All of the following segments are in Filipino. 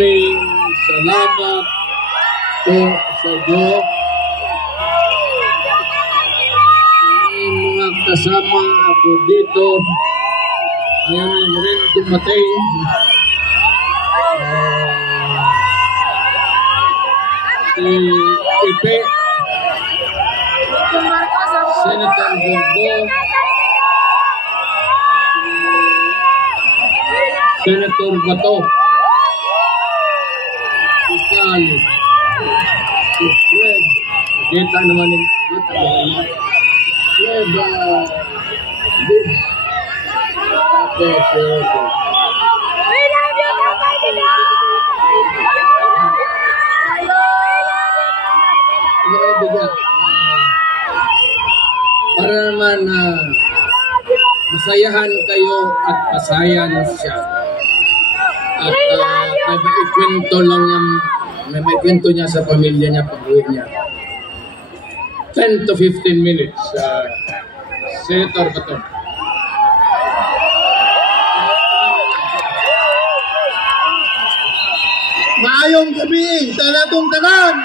maraming salamat po sa Diyos. May mga kasama ako dito. Ngayon lang rin dumating. Si Ipe, Senator Bongo, Senator Bato, Fiscal, si Fred, kita naman yung Fred, para naman masayahan kayo at pasayan siya. At may ikwento lang niya, may kwento niya sa pamilya niya pag-uwi niya. 10 to 15 minutes. Senator Bato. Maayong gabi, tanatong tanan.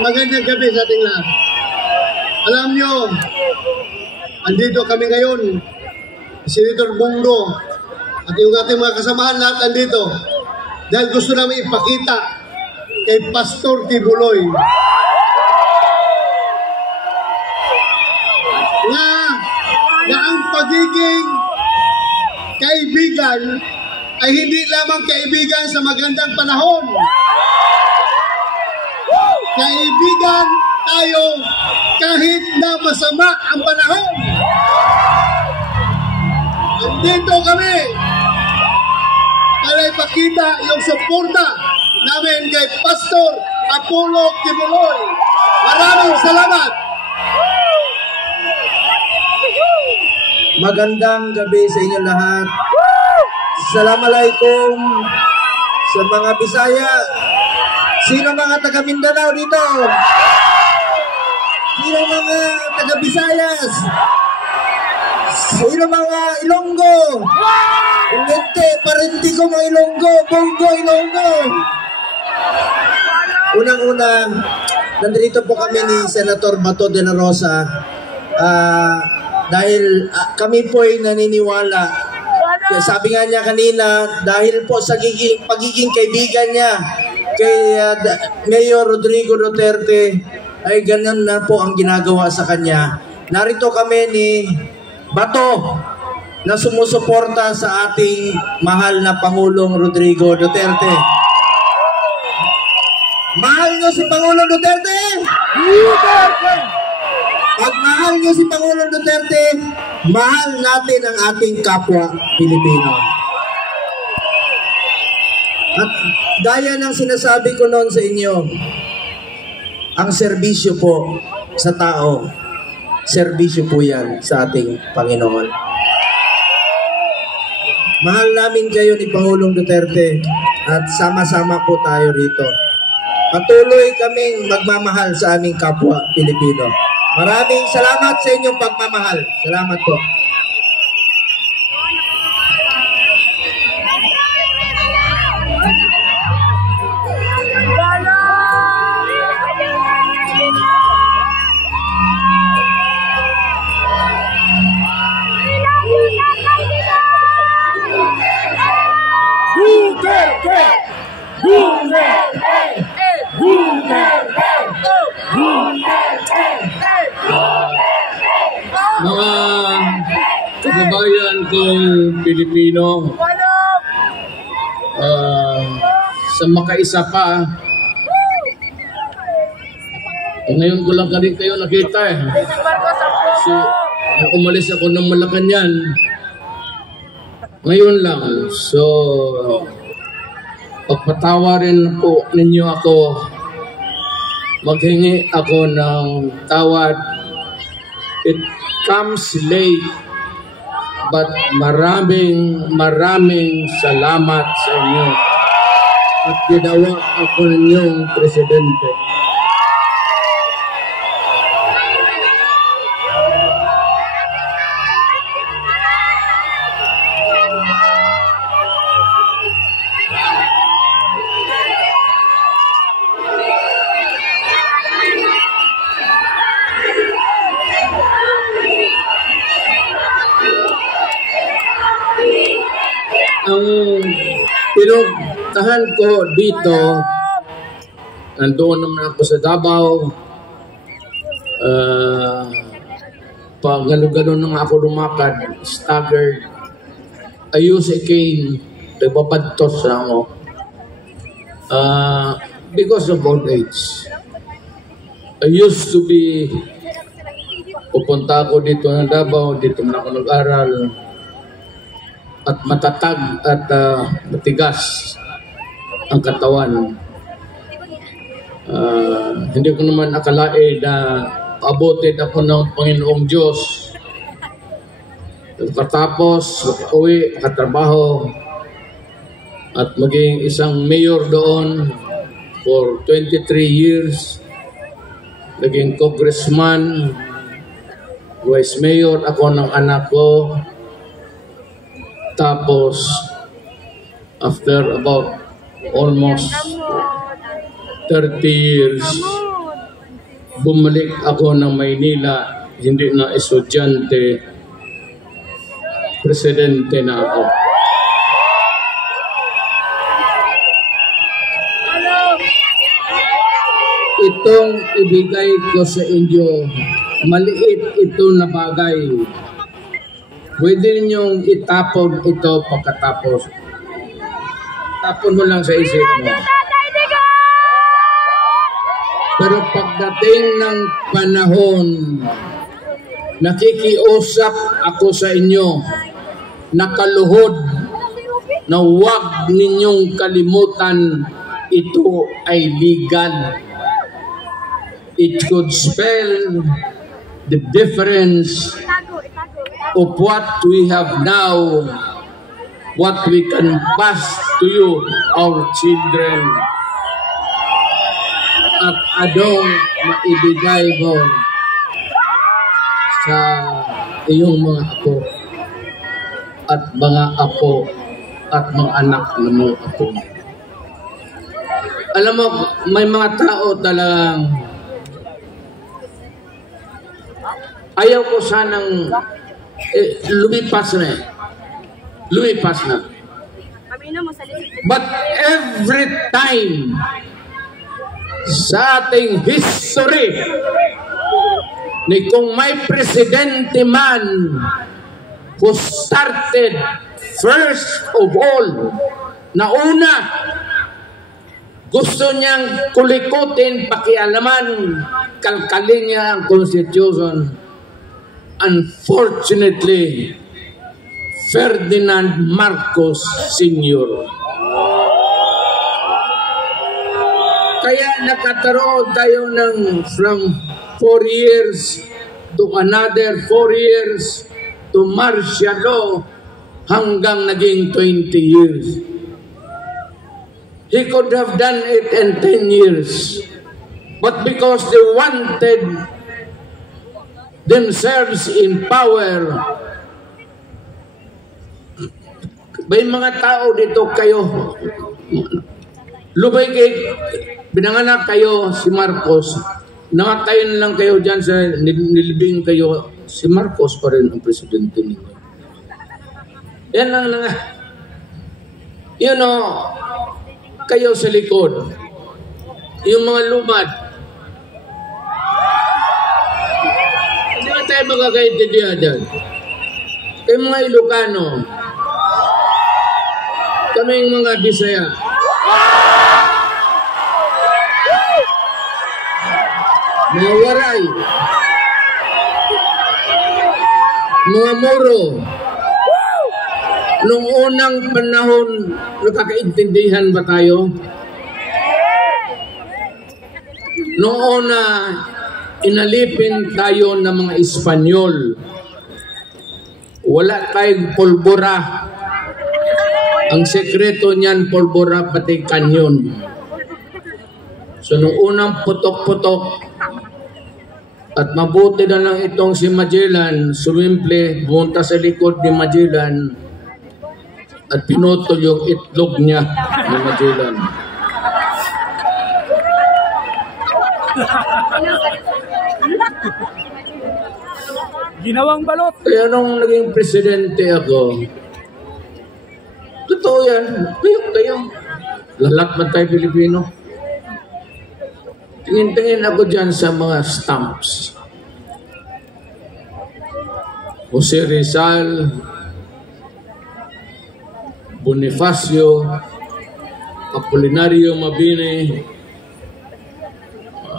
Magandang gabi sa ating lahat. Alam nyo, andito kami ngayon, Senator Bongo, at yung ating mga kasamahan lahat andito, dahil gusto namin ipakita kay Pastor Tibuloy na ang pagiging kaibigan ay hindi lamang kaibigan sa magandang panahon. Kaibigan tayo kahit na masama ang panahon. Nandito kami para ipakita yung suporta namin kay Pastor Apollo Tibuloy. Maraming salamat. Magandang gabi sa inyo lahat. Assalamualaikum sa mga Bisaya. Sino mga taga Mindanao dito? Sino mga taga Visayas? Sino mga Ilonggo? Hindi, parenti ko mga Ilonggo. Bongo Ilonggo. Unang-una, nandito po kami ni Senator Bato de la Rosa dahil kami po ay naniniwala. Sabi nga niya kanina, dahil po sa pagiging kaibigan niya kay Mayor Rodrigo Duterte, ay ganun na po ang ginagawa sa kanya. Narito kami ni Bato na sumusuporta sa ating mahal na Pangulong Rodrigo Duterte. Mahal nyo si Pangulong Duterte? Pag mahal nyo si Pangulong Duterte, mahal natin ang ating kapwa Pilipino. At gaya ng sinasabi ko noon sa inyo, ang serbisyo po sa tao, serbisyo po yan sa ating Panginoon. Mahal namin kayo ni Pangulong Duterte at sama-sama po tayo rito. Patuloy kaming magmamahal sa aming kapwa Pilipino. Maraming salamat sa inyong pagmamahal. Salamat po. Mga kababayan kong Pilipino, sa makaisa pa, ngayon ko lang rin kayo nakita eh. So, umalis ako ng Malacanang ngayon lang. So, pagpatawarin po ninyo ako, maghingi ako ng tawad. It comes late, but maraming salamat sa inyo at ginawa ako ninyong presidente. Napuntahan ko dito, nandoon naman ako sa Davao, pag gano'n nang ako lumakad, staggered, I use a cane, nagbabantos na ako. Because of old age. I used to be, pupunta ako dito ng Davao, dito na ako nag-aral, at matatag at matigas ang katawan. Hindi ko naman akalain na abutin ako ng Panginoong Diyos. Pagkatapos, uwi, katrabaho, at maging isang mayor doon for 23 years. Naging congressman, vice mayor ako ng anak ko. Tapos, after about almost 30 years, bumalik ako ng Maynila, hindi na estudyante, presidente na ako. Itong ibigay ko sa inyo, maliit ito na bagay. Pwede ninyong itapon ito pagkatapos. Tapon mo lang sa isip mo. Pero pagdating ng panahon, nakikiusap ako sa inyo, nakaluhod, na huwag ninyong kalimutan, ito ay legal. It could spell the difference of what we have now, what we can pass to you, our children. At adong maibigay mo sa iyong mga apo at mga apo at mga anak na mo apo. Alam mo, may mga tao talagang ayaw ko sanang lumipas na eh. Lumipas na. But every time sa ating history ni kung may presidente man who started first of all, na una, gusto niyang kulikutin, pakialaman, kalkalin niya ang Constitution. Unfortunately, Ferdinand Marcos Sr. Kaya nakataroon tayo ng from 4 years to another 4 years to martial law hanggang naging 20 years. He could have done it in 10 years. But because they wanted themselves in power, may mga tao dito kayo, lubay kay, binanganak kayo si Marcos, nakatayin lang kayo dyan sa nilibing kayo, si Marcos pa rin ang presidente ninyo. Yan lang nga. You know, kayo sa likod, yung mga lumad, hindi ba tayo magkakaintindihan dyan? Kayo mga Ilocano, kaming mga Bisaya, mga Waray, mga Moro, nung unang panahon, nakakaintindihan ba tayo? Nung una, inalipin tayo ng mga Espanyol. Wala tayong pulbura. Ang sekreto niyan, pulbura pati kanyon. So nung unang putok-putok, at mabuti na lang itong si Magellan, sumimple, bumunta sa likod ni Magellan, at pinutol yung itlog niya ni Magellan. Ginawang balot. Kaya nung naging presidente ako, totoo yan, kayo. Lalat man tayo Pilipino. Tingin-tingin ako dyan sa mga stamps. Jose Rizal, Bonifacio, Apolinario Mabini,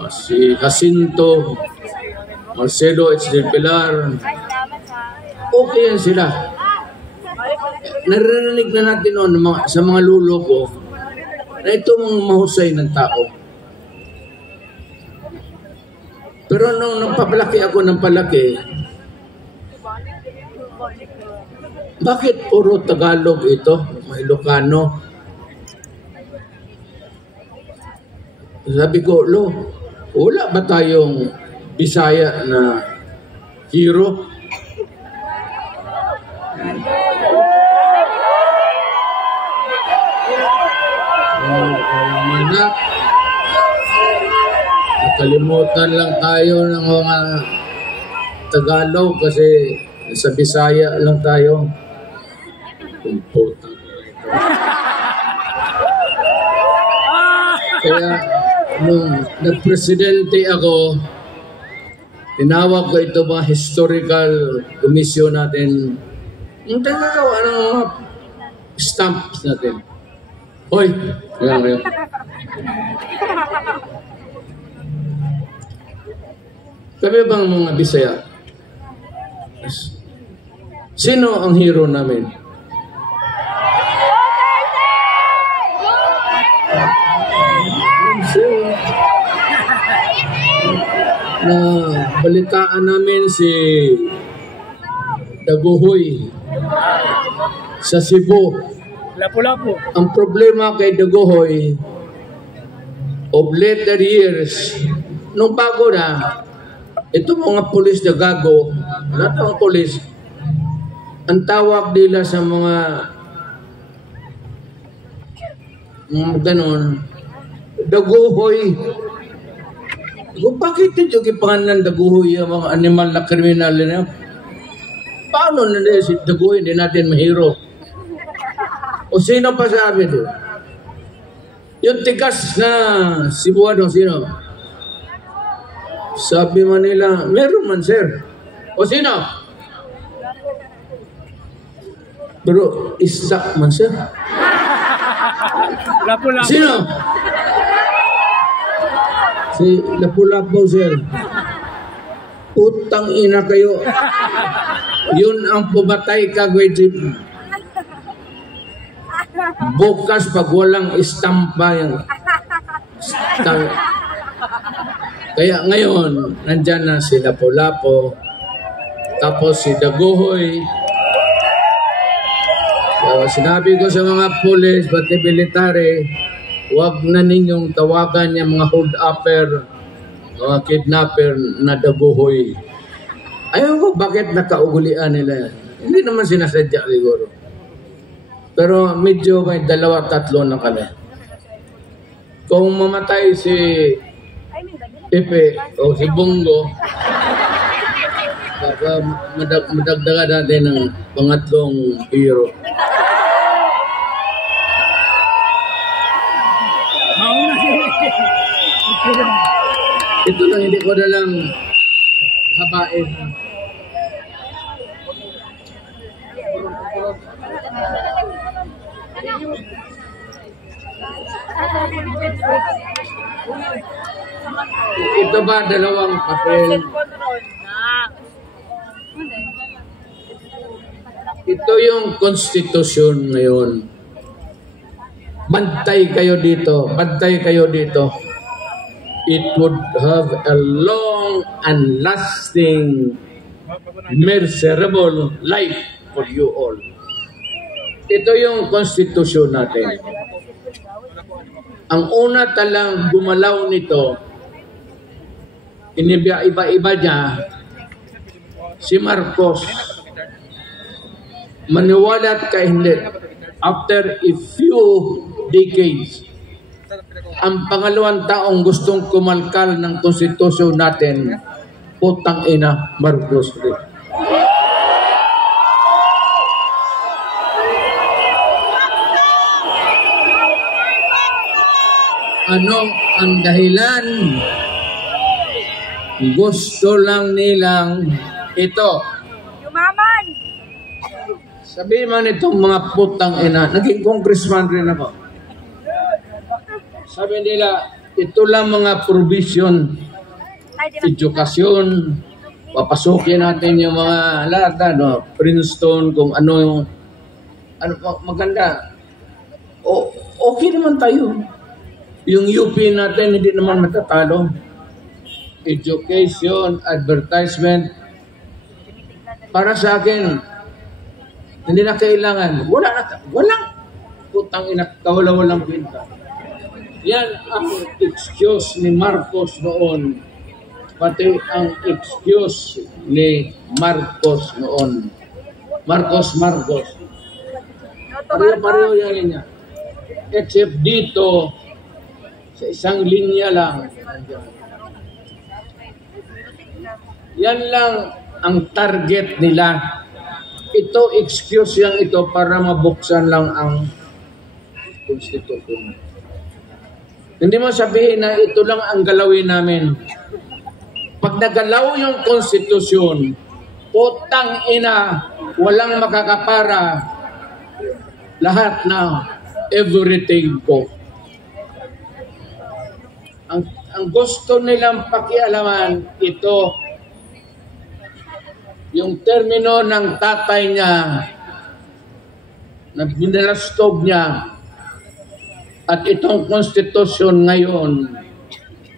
si Jacinto, Marcelo H. del Pilar. Okay yan sila. Naririnig na natin noon sa mga lulo ko na ito mga mahusay ng tao. Pero nung nagpapalaki ako ng palaki, bakit puro Tagalog ito? May Ilocano. Sabi ko, wala ba tayong Bisaya na hero? Manak. Nakalimutan lang tayo ng mga Tagalog kasi sa Bisaya lang tayo. Kaya nung nagpresidente ako, tinawag ko ito ba historical commission natin. Yung tagagawa ng mga stamps natin. Hoy! Kaya. Kami bang mga Bisaya? Sino ang hero namin? Na balitaan namin si Daguhoy sa Cebu. Lapu-lapu. Ang problema kay Daguhoy of later years, nung bago na, ito mga pulis na gago, lahat ng pulis, ang tawag nila sa mga ganon, Daguhoy. Kung bakit ito kipangalan Daguhoy ang mga animal na kriminal na paano na si Daguhoy hindi natin mahiro? O sino pa sabi ito? Yung tigas na Cebuano, sino? Sabi man nila, meron man sir. O sino? Pero isak man sir. Lapu-lapu. Sino? Si Lapu-lapu sir. Utang ina kayo. Yun ang pumatay kagwedip. Bukas pag walang istampa yan. Kaya ngayon, nandyan na si Lapu-lapu, tapos si Daguhoy. So, sinabi ko sa mga pulis, pati military, huwag na ninyong tawagan yung mga hold-upper, mga kidnapper na Daguhoy. Ayaw ko, bakit nakaugulian nila yan? Hindi naman sinasadya siguro. Pero medyo may 2-3 na kami. Kung mamatay si Epe o si Bongo, baka madagdagan natin ng pangatlong hero. Ito lang, hindi ko na lang habain. Ito ba dalawang papel? Ito yung konstitusyon ngayon. Bantay kayo dito. Bantay kayo dito. It would have a long and lasting, miserable life for you all. Ito yung konstitusyon natin. Ang una talang gumalaw nito, iba-iba niya, si Marcos. Maniwalat ka hindi. After a few decades, ang pangalawang taong gustong kumalkal ng konstitusyon natin, putang ina, Marcos rin. ano ang dahilan. Gusto lang nilang ito. Yumaman! Sabi man itong mga putang ina, naging congressman rin ako. Sabi nila, ito lang mga provision, edukasyon, papasukin natin yung mga lahat, Princeton, kung ano yung, maganda. Okay naman tayo. Yung UP natin, hindi naman matatalo. Education, advertisement, para sa akin, hindi na kailangan. Walang putang ina, walang pinta. Yan ang excuse ni Marcos noon. Pati ang excuse ni Marcos noon. Marcos. Pareho yan niya. Except dito, sa isang linya lang. Yan lang ang target nila. Ito, excuse lang ito para mabuksan lang ang konstitusyon. Hindi mo sabihin na ito lang ang galawin namin. Pag nagalaw yung konstitusyon, putang ina, walang makakapara, lahat na everything ko. Ang gusto nilang pakialaman, ito, yung termino ng tatay niya, na binalastog niya, at itong konstitusyon ngayon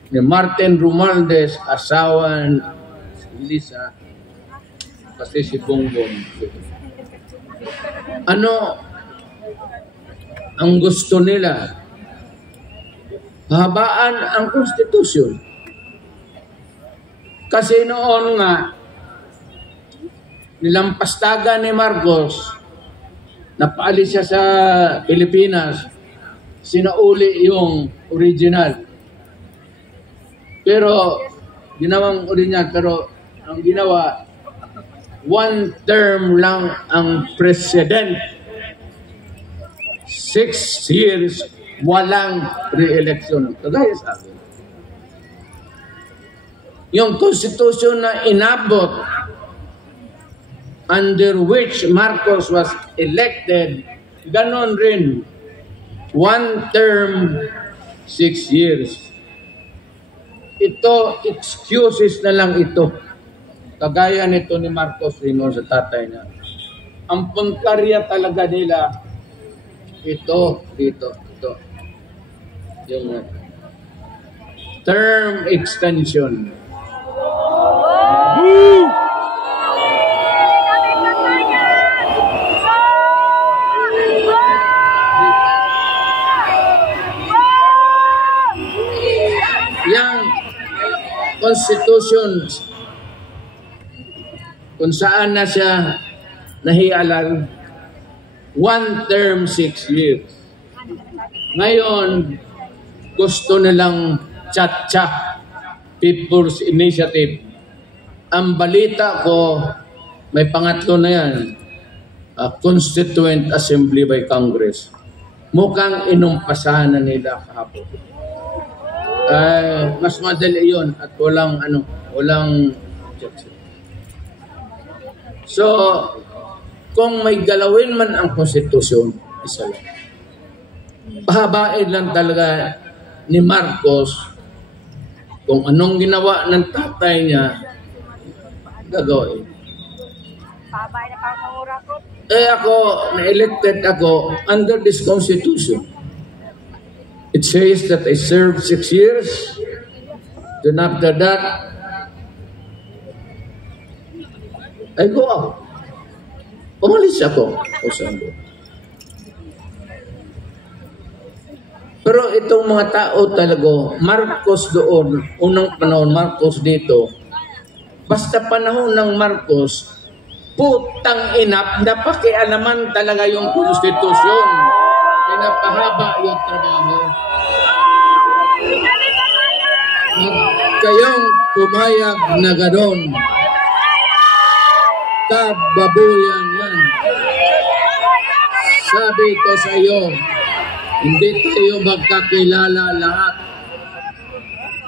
ni Martin Romualdez, asawa ni Lisa, kasi si Bongbong. Ano ang gusto nila? Habaan ang konstitusyon. Kasi noon nga, nilampastagan ni Marcos, napaalis siya sa Pilipinas, sinauli yung original. Pero, ginawang original, pero ang ginawa, one term lang ang president. 6 years, walang re-election. Kagaya sa akin. Yung constitution na inabot, under which Marcos was elected, ganon rin. One term, 6 years. Ito, excuses na lang ito. Kagaya nito ni Marcos Rino sa tatay niya. Ang pangkarya talaga nila, ito. Yung term extension. Yang constitution kung saan na siya nahialal, one term 6 years. Ngayon, gusto nilang chat-chat, People's Initiative. Ang balita ko, may pangatlo na yan, Constituent Assembly by Congress. Mukhang inumpasahan na nila kahapon. Mas madali yun at walang objection. So, kung may galawin man ang konstitusyon, isa lang. Pahabain lang talaga ni Marcos kung anong ginawa ng tatay niya, gagawin. Ako, na-elected ako under this constitution. It says that I served 6 years. Then after that, I go out. Umalis ako. Pero itong mga tao talaga, Marcos doon, unang panahon, Marcos dito, basta panahon ng Marcos, putang ina, napakialaman talaga yung konstitusyon. Pinapahaba yung trabaho. Kayong pumayag na gano'n. Kababuyan yan. Sabi ko sa iyo, hindi tayo magkakilala lahat.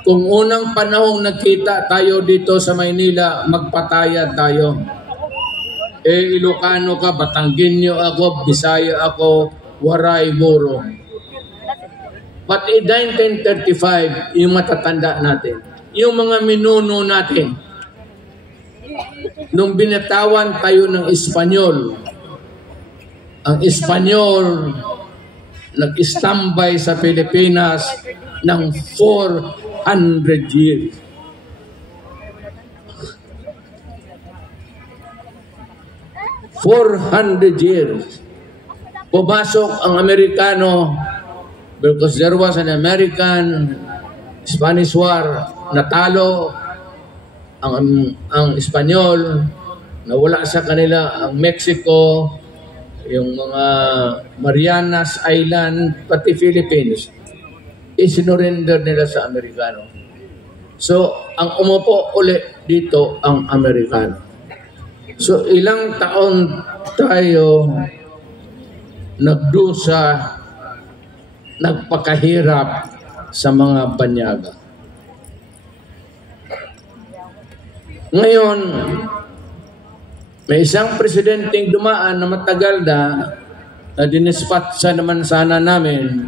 Kung unang panahong nagkita tayo dito sa Maynila, magpatayan tayo. Ilocano ka, Batanggenyo ako, Bisaya ako, Waray, Boro. But in 1935, yung matatanda natin, yung mga minuno natin, nung binatawan tayo ng Espanyol, ang Espanyol nag-istambay sa Pilipinas ng 400 years. Pumasok ang Amerikano because there was an American-Spanish War. Natalo ang Espanyol, nawala sa kanila ang Mexico, yung mga Marianas Island, pati Philippines, isinurrender nila sa Amerikano. So, ang umupo ulit dito ang Amerikano. So, ilang taon tayo nagdusa, nagpakahirap sa mga banyaga. Ngayon, may isang presidenteng dumaan na matagal na dinispatsa naman sana namin.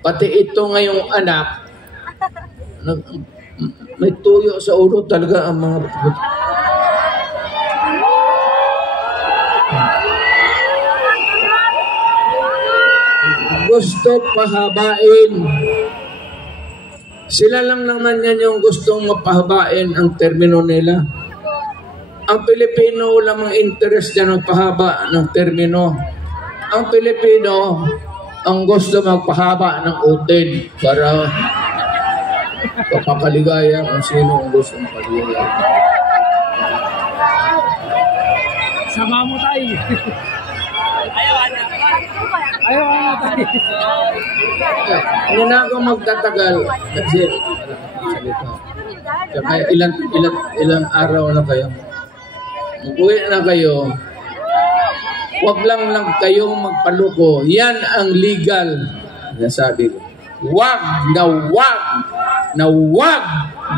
Pati ito ngayong anak, may tuyo sa ulo talaga ang mga... Gusto pahabain. Sila lang naman yan yung gustong mapahabain ang termino nila. Ang Pilipino lamang interest dyan ang pahaba ng termino. Ang Pilipino ang gusto magpahaba ng utid para papaligaya kung sino ang gusto mapaligaya. Sama mo tayo. Ayaw na tayo. Hindi na ako magtatagal kasi ilang araw na kayo. Mag-uwi na kayo. Huwag lang kayong magpaluko. Yan ang legal. Nasabi ko. Huwag na huwag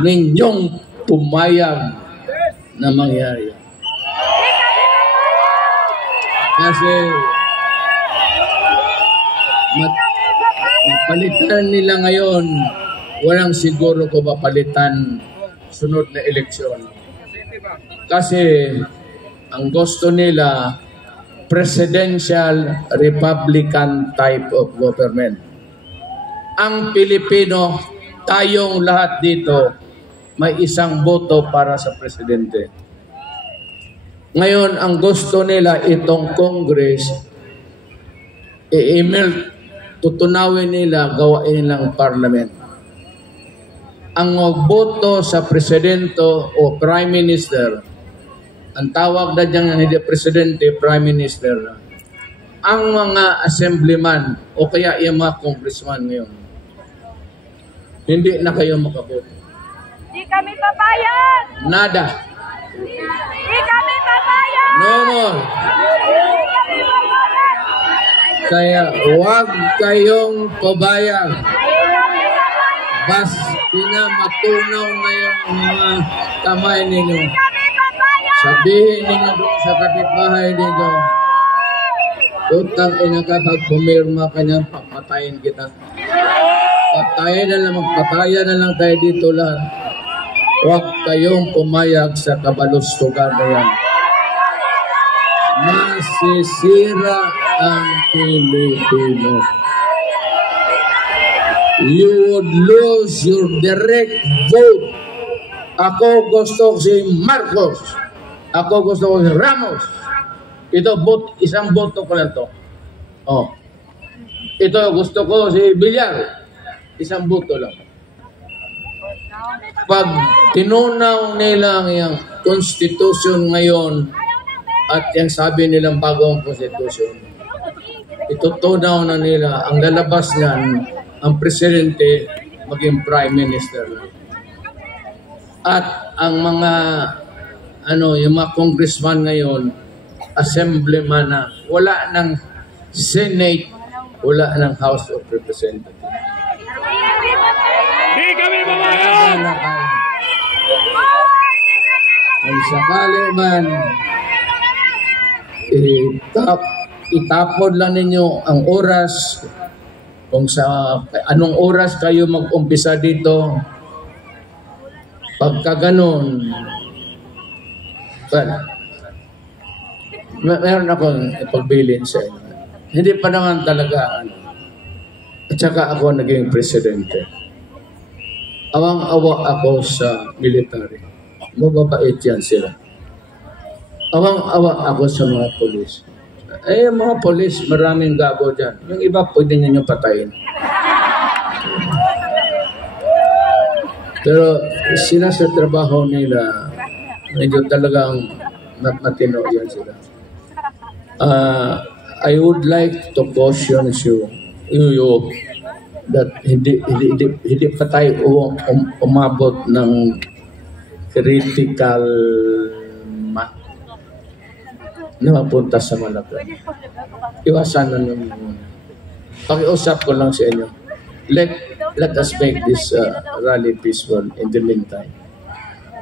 ninyong pumayag na mangyari. Kasi mapalitan nila ngayon, walang siguro ko mapalitan sunod na eleksyon. Kasi ang gusto nila, presidential Republican type of government. Ang Pilipino, tayong lahat dito, may isang boto para sa presidente. Ngayon, ang gusto nila itong Congress, i-email, tutunawin nila, gawain nilang parliament. Ang boto sa presidente o prime minister, ang tawag na dyan hindi presidente, prime minister, ang mga assemblyman o kaya yung mga congressman ngayon, hindi na kayo makaboto. Di kami papayag! Nada. Di kami papayag! No more. Di kami papayag! Kaya huwag kayong pabayag. Bas, pinamatunaw na yung mga kamay ninyo. Sabihin ninyo doon sa kapitbahay ninyo, utang ina ka, pag pumirma ka niyan, papatayin kita. Patayin na lang, magpatayan na lang tayo dito lahat. Huwag kayong pumayag sa kabalustugan na yan. Masisira ang Pilipino. You would lose your direct vote. Ako gusto ko si Marcos. Ako gusto ko si Ramos. Ito, isang boto ko lang to. Oh. Ito, gusto ko si Villar. Isang boto lang. Pag tinunaw nila ang constitution ngayon at yung sabi nilang bagong constitution, itutunaw na nila ang lalabas niyan, ang presidente maging prime minister lang. At ang mga yung mga congressman ngayon, assemblyman na, wala ng Senate, wala ng House of Representatives. sakali man itapon lang ninyo ang oras kung sa anong oras kayo mag-umpisa dito. Pagka ganun, meron akong ipagbilin sa inyo. Hindi pa naman talaga at saka ako naging presidente. Awang-awa ako sa military. Mababait yan sila. Awang-awa ako sa mga polis. Mga polis, maraming gago dyan. Yung iba, pwede ninyo patayin. Pero sila sa trabaho nila, medyo talagang matino yan sila. I would like to caution you that hindi pa tayo umabot ng critical na mapunta sa malaki. Iwasan na naman. Pakiusap ko lang sa inyo. Let us make this rally peaceful in the meantime.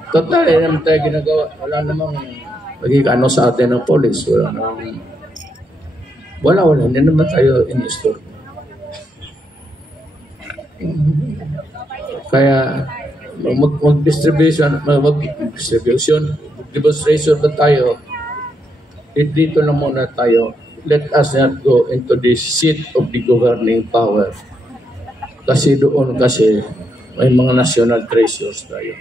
Total, naman tayo ginagawa. Wala namang magigano sa atin ng police. Wala. Hindi naman tayo in-store. Kaya mag-demonstration ba tayo? Dito lang muna tayo. Let us not go into the seat of the governing power. Kasi doon may mga national treasures tayo.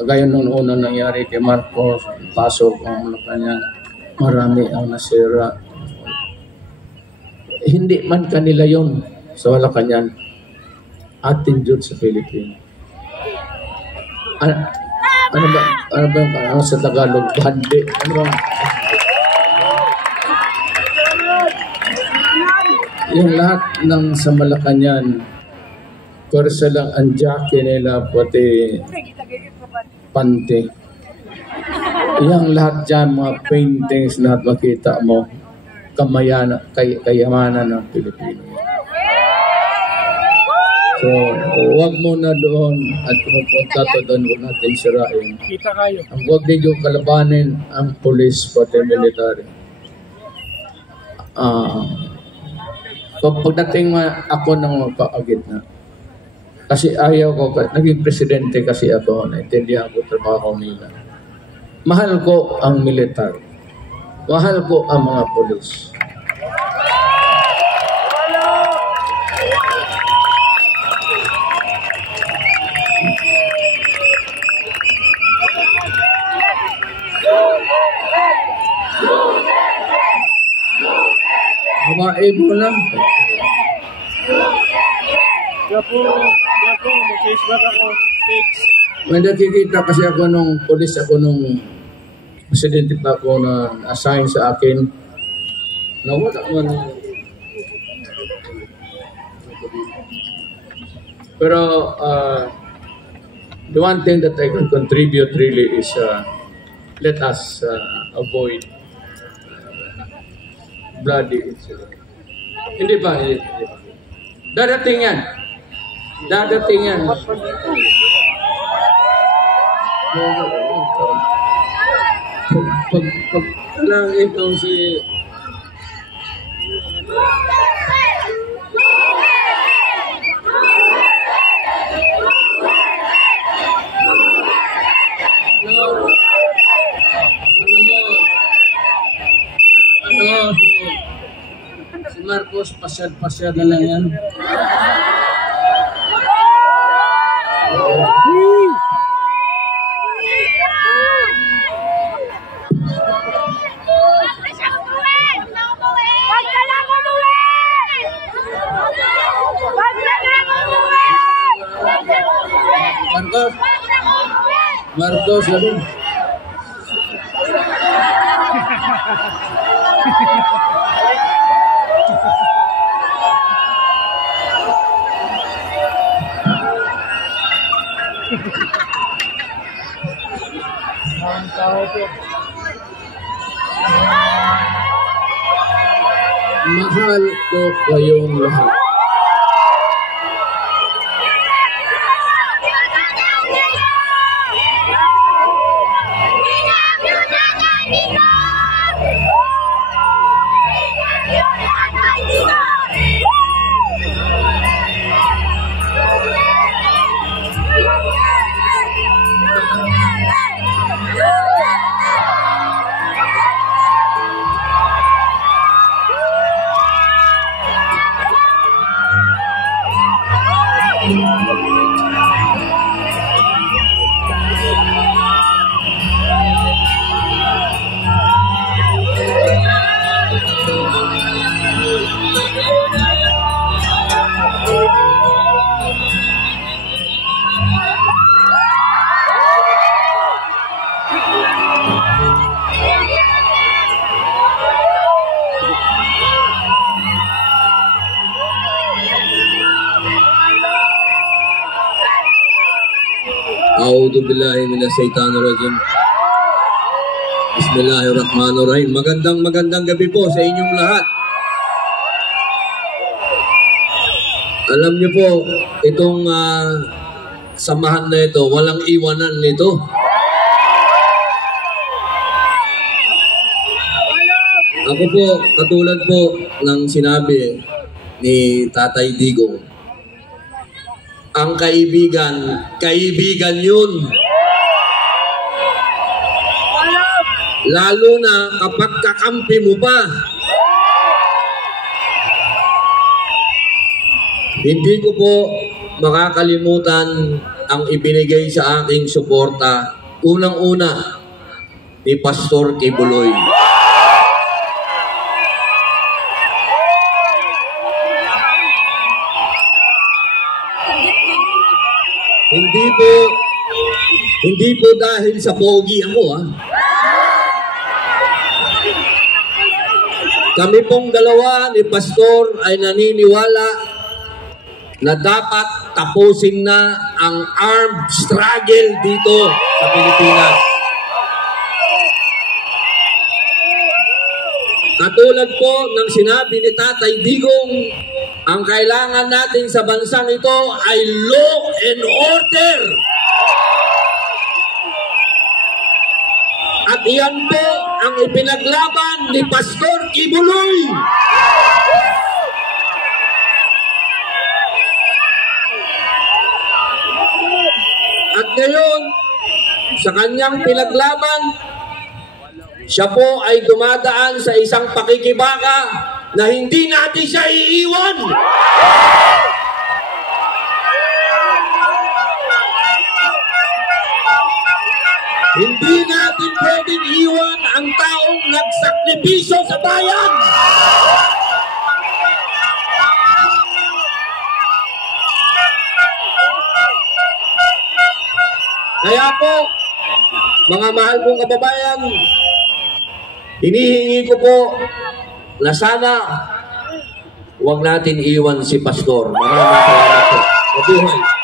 Kagaya nung unang nangyari kay Marcos, pasok ang kanya, marami ang nasira. Hindi man kanila yon sa Malacanang. Atin dyan sa Pilipinas. Ano ba sa Tagalog? Bandi. Ano ba? Yung lahat ng sa Malacanang, kursa lang ang jacket nila, pati pante. Yung lahat dyan, mga paintings, lahat makita mo, kayamanan ng Pilipino. So, huwag muna doon at pumunta to doon, huwag natin sirain. Kita kayo. Ang huwag ninyo kalabanin ang police pati military. Pagdating ako ng magpaagitna, kasi ayaw ko, naging presidente kasi ako, naintindihan ko trabaho nila. Mahal ko ang military. Mahal ko ang mga police. Babae mo lang. Kaya po, mag-Facebook ako, 6. May nakikita kasi ako nung polis ako nung presidente pa ako na assign sa akin. Nawala man. Pero the one thing that I can contribute really is let us avoid bloody incident. Hindi ba? Dadating yan. Dadating yan. Pag lang itong si si Marcos, pasyad na lang yan. Marcos, ano? Mahal ko kayong lahat. A'udhu billahi minasyaitanirrajim. Bismillahirrahmanirrahim. Magandang gabi po sa inyong lahat. Alam niyo po, itong samahan na ito, walang iwanan nito. Ako po, katulad po ng sinabi ni Tatay Digong, ang kaibigan, kaibigan yun. Lalo na kapag kakampi mo pa. Hindi ko po makakalimutan ang ibinigay sa aking suporta, unang-una, ni Pastor Kibuloy. Hindi po dahil sa pogi ako, ha. Kami pong dalawa ni Pastor ay naniniwala na dapat tapusin na ang armed struggle dito sa Pilipinas. Katulad po ng sinabi ni Tatay Digong, ang kailangan natin sa bansang ito ay law and order. At iyan po ang ipinaglaban ni Pastor Kibuloy. At ngayon, sa kanyang pinaglaban, siya po ay dumadaan sa isang pakikibaka na hindi natin siya iiwan. Hindi natin pwedeng iwan ang taong nagsakripisyo sa bayan. Kaya po, mga mahal kong kababayan, hinihingi ko po na sana huwag natin iwan si Pastor. Maraming salamat po. Mabuhay.